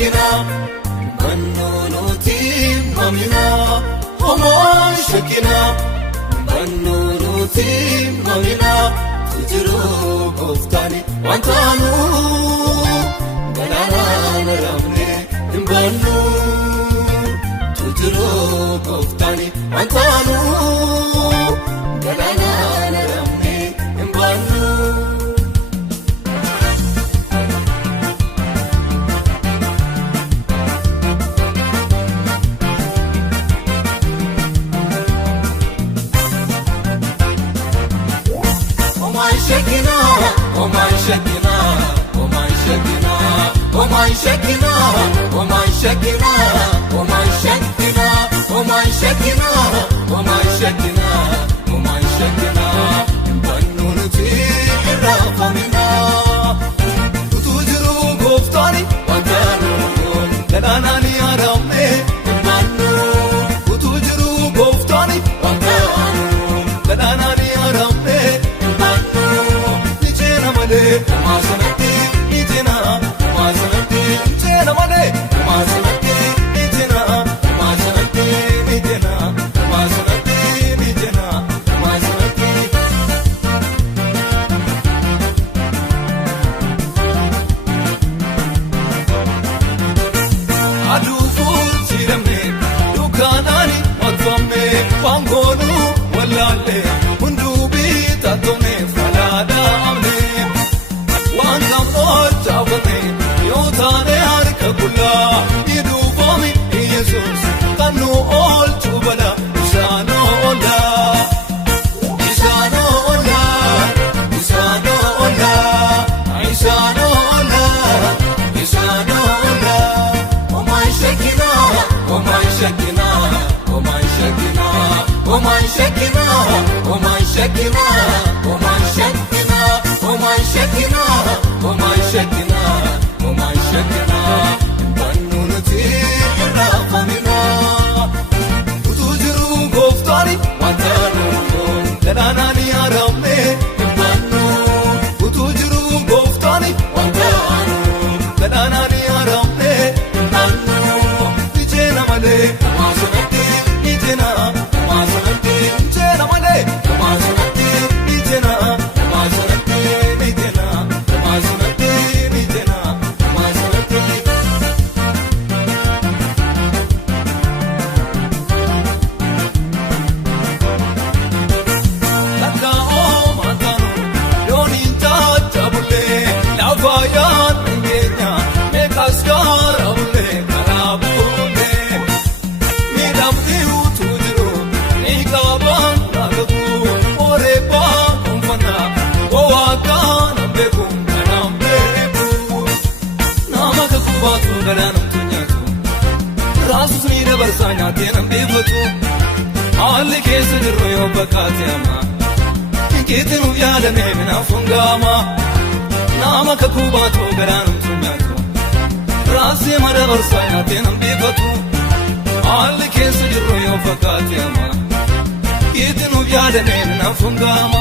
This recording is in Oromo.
shakina bannunuti mamina Oma shakina bannunuti mamina Tujiru goftani wantanu Galana naramne imbannu Tujiru goftani wantanu Galana naramne imbannu Shakina, oh my Shakina, oh my Shakina, oh my Shakina, oh my Shakina, oh my Shakina, oh my Shakina, oh my Shakina, oh my Shakina, bannunuti rafamina, tujiru goftani wantanu, galanani aramne bannu, tujiru goftani wantanu, galanani aramne. Masanati, Nijena, Masanati, Nijena, Masanati, Nijena, Masanati, Nijena, Masanati, Nijena, Masanati. Adu fuchirame, dukanani matfame, pangonu walale, mundubi tatone falada amne. Yotane harka kula idu fami Jesus kanu all chubala isano ola isano ola isano ola isano ola isano ola oh my Shakina oh my Shakina oh my Shakina oh my Shakina oh my Shakina oh my Shakina oh my Shakina oh my Shakina oh my Shakina bannunuti rafamina tujiru goftani wantanu galanani aramne bannu tujiru goftani wantanu galanani aramne bannu nijena male masanati nijena masanati nijena male masanati nijena masanati nijena masanati nijena Barsanya tenam bevatu, alle kese dirroyo bakatema. Kitenu yada nemina fungama, nama kakubato garanum tunyato. Rasi mara barsanya tenam bevatu, alle kese dirroyo bakatema. Kitenu yada nemina fungama.